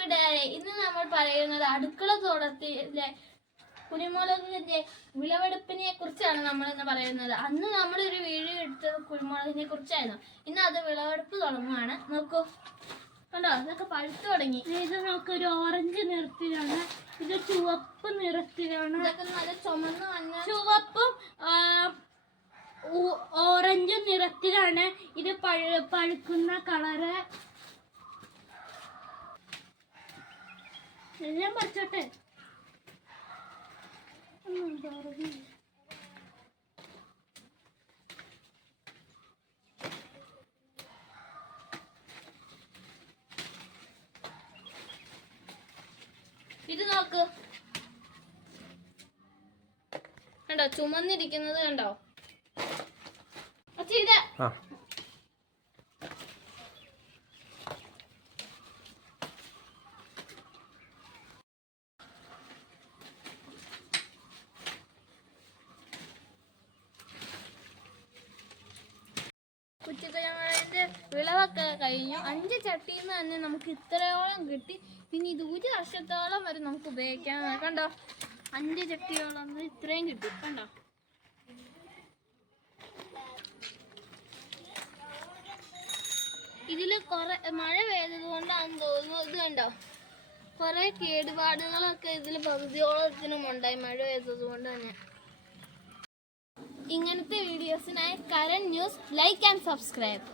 കൂട്ടുകാരെ ഇന്ന് നമ്മൾ പറയുന്നത് അടുക്കള തോട്ടത്തിലെ കുരുമുളകിന്റെ വിളവെടുപ്പിനെ കുറിച്ചാണ് നമ്മൾ ഇന്ന് പറയുന്നത്. അന്ന് നമ്മൾ ഒരു വീഡിയോ എടുത്തത് കുരുമുളകിനെ കുറിച്ചായിരുന്നു. ഇന്ന് അത് വിളവെടുപ്പ് തുടങ്ങുകയാണ് നോക്കൂ. കണ്ടോ? ഇതൊക്കെ പഴുത്തു തുടങ്ങി. ഇത് നമുക്ക് ഒരു ഓറഞ്ച് നിറത്തിലാണ്. ഇത് ചുവപ്പ് നിറത്തിലാണ്. ഇതൊക്കെ നല്ല ചുമന്ന് വന്ന ചുവപ്പും ഓറഞ്ച് നിറത്തിലാണ് ഇത് പഴു പഴുക്കുന്ന കളറ്. എല്ലാം പറിച്ചോട്ടെ. ഇത് നോക്ക്. കണ്ടോ ചുമന്നിരിക്കുന്നത് കണ്ടോ? ചെയ്ത ഇത് കുറ്റിക്കുഴമ്പഴത്തിന്റെ വിളവൊക്കെ കഴിഞ്ഞു. അഞ്ച് ചട്ടിയിൽ നിന്ന് തന്നെ നമുക്ക് ഇത്രയോളം കിട്ടി. പിന്നെ ഇത് ഒരു വർഷത്തോളം വരെ നമുക്ക് ഉപയോഗിക്കാം കണ്ടോ? അഞ്ച് ചട്ടിയോളം ഇത്രയും കിട്ടി. കണ്ടോ? ഇതിൽ കുറെ മഴ പെയ്തത് കൊണ്ടാണെന്ന് തോന്നുന്നു. ഇത് കണ്ടോ? കുറെ കേടുപാടുകളൊക്കെ ഇതിൽ പകുതിയോളത്തിനും ഉണ്ടായി മഴ പെയ്തത് കൊണ്ട് തന്നെ. ഇങ്ങനത്തെ വീഡിയോസിനായി Karan news like and subscribe